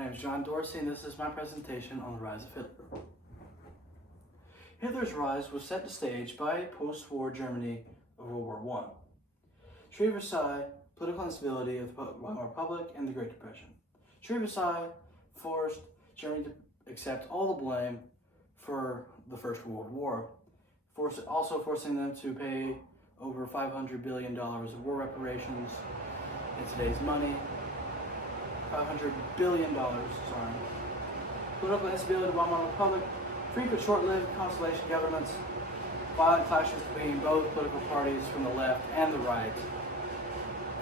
name is John Dorsey, and this is my presentation on the rise of Hitler. Hitler's rise was set the stage by post-war Germany of World War I. Treaty of Versailles, political instability of the Weimar Republic, and the Great Depression. Treaty of Versailles forced Germany to accept all the blame for the First World War, also forcing them to pay over $500 billion of war reparations in today's money. $500 billion, sorry. Political instability of the Weimar Republic, frequent short-lived constellation governments, violent clashes between both political parties from the left and the right.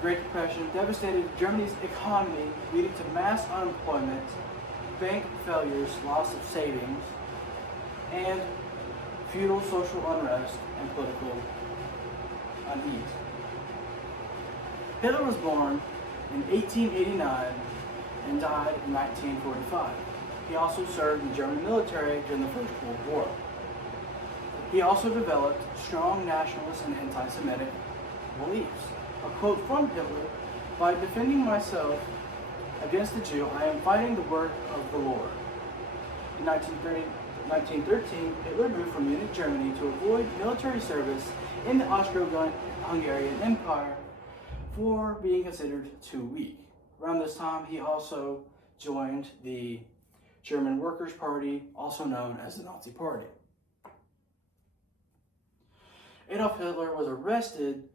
Great Depression devastated Germany's economy, leading to mass unemployment, bank failures, loss of savings, and feudal social unrest and political unease. Hitler was born in 1889 and died in 1945. He also served in the German military during the First World War. He also developed strong nationalist and anti-Semitic beliefs. A quote from Hitler: "By defending myself against the Jew, I am fighting the work of the Lord." In 1913, Hitler moved from Munich, Germany to avoid military service in the Austro-Hungarian Empire for being considered too weak. Around this time, he also joined the German Workers' Party, also known as the Nazi Party. Adolf Hitler was arrested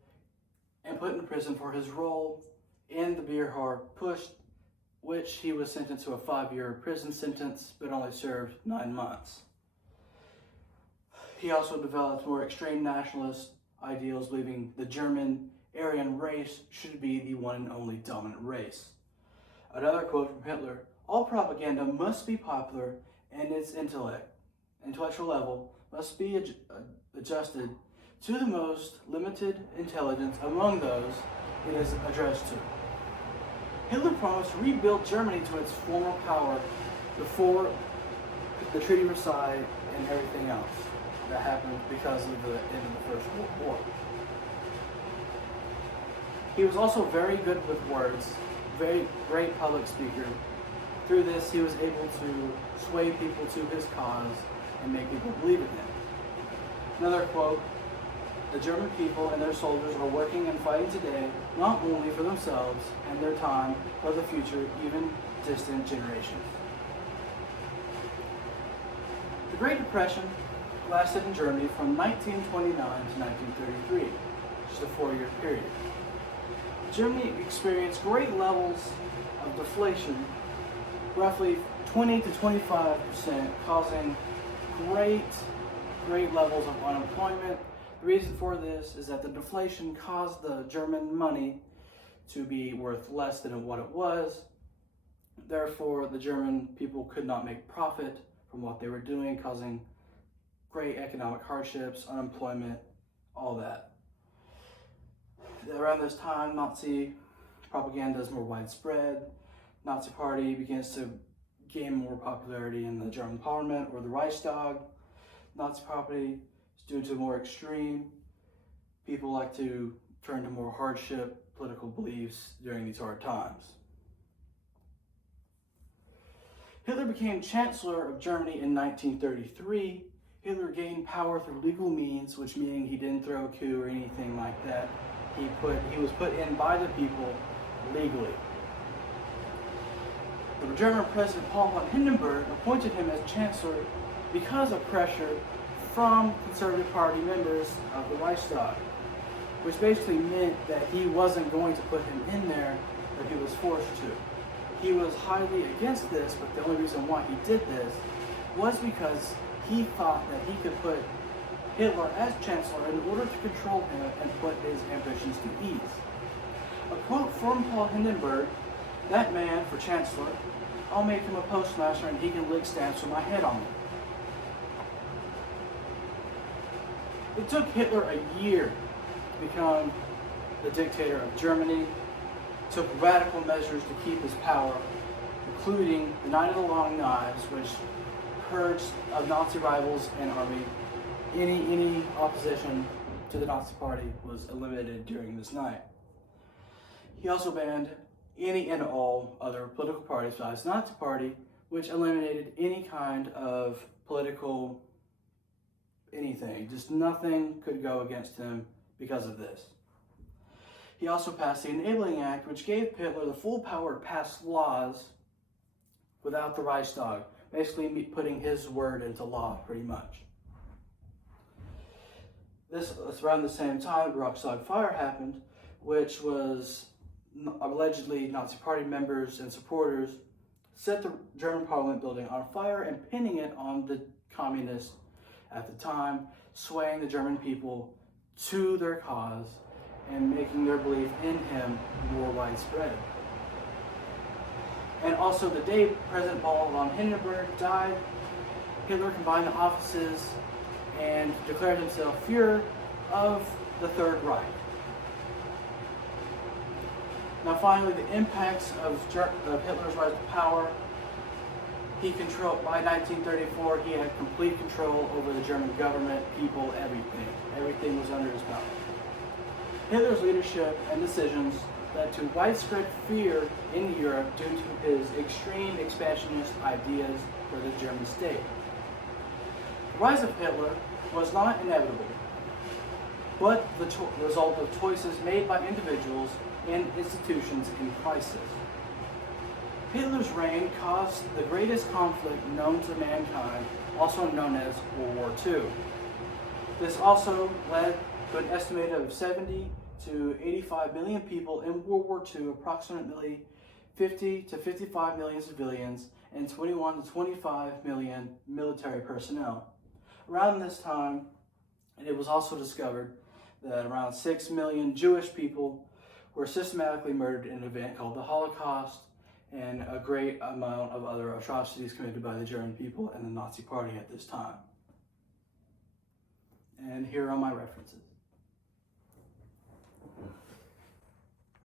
and put in prison for his role in the Beerhard Putsch, which he was sentenced to a 5-year prison sentence, but only served 9 months. He also developed more extreme nationalist ideals, believing the German Aryan race should be the one and only dominant race. Another quote from Hitler: "All propaganda must be popular, and its intellectual level must be adjusted to the most limited intelligence among those it is addressed to." Hitler promised to rebuild Germany to its former power before the Treaty of Versailles and everything else that happened because of the end of the First World War. He was also very good with words, very great public speaker. Through this, he was able to sway people to his cause and make people believe in him. Another quote: "The German people and their soldiers are working and fighting today, not only for themselves and their time, but the future, even distant generations." The Great Depression lasted in Germany from 1929 to 1933, just a 4-year period. Germany experienced great levels of deflation, roughly 20 to 25%, causing great levels of unemployment. The reason for this is that the deflation caused the German money to be worth less than what it was. Therefore, the German people could not make profit from what they were doing, causing great economic hardships, unemployment, all that. Around this time, Nazi propaganda is more widespread. Nazi Party begins to gain more popularity in the German parliament or the Reichstag. Nazi Party is due to more extreme. People like to turn to more hardship political beliefs during these hard times. Hitler became Chancellor of Germany in 1933. Hitler gained power through legal means, which meaning he didn't throw a coup or anything like that. He was put in by the people legally. The German President Paul von Hindenburg appointed him as Chancellor because of pressure from Conservative Party members of the Reichstag, which basically meant that he wasn't going to put him in there, but he was forced to. He was highly against this, but the only reason why he did this was because he thought that he could put Hitler as Chancellor in order to control him and put his ambitions to ease. A quote from Paul Hindenburg: "That man for Chancellor, I'll make him a postmaster and he can lick stamps with my head on it." It took Hitler a year to become the dictator of Germany, took radical measures to keep his power, including the Night of the Long Knives, which purged of Nazi rivals and army. Any opposition to the Nazi Party was eliminated during this night. He also banned any and all other political parties besides the Nazi Party, which eliminated any kind of political anything. Just nothing could go against him because of this. He also passed the Enabling Act, which gave Hitler the full power to pass laws without the Reichstag, basically putting his word into law, pretty much. This was around the same time the Reichstag fire happened, which was allegedly Nazi Party members and supporters set the German Parliament building on fire and pinning it on the communists at the time, swaying the German people to their cause and making their belief in him more widespread. And also, the day President Paul von Hindenburg died, Hitler combined the offices and declared himself Führer of the Third Reich. Now finally, the impacts of Hitler's rise to power. He controlled, by 1934, he had complete control over the German government, people, everything. Everything was under his power. Hitler's leadership and decisions led to widespread fear in Europe due to his extreme expansionist ideas for the German state. The rise of Hitler was not inevitable, but the result of choices made by individuals and institutions in crisis. Hitler's reign caused the greatest conflict known to mankind, also known as World War II. This also led to an estimated of 70 to 85 million people in World War II, approximately 50 to 55 million civilians, and 21 to 25 million military personnel. Around this time, it was also discovered that around 6 million Jewish people were systematically murdered in an event called the Holocaust, and a great amount of other atrocities committed by the German people and the Nazi Party at this time. And here are my references.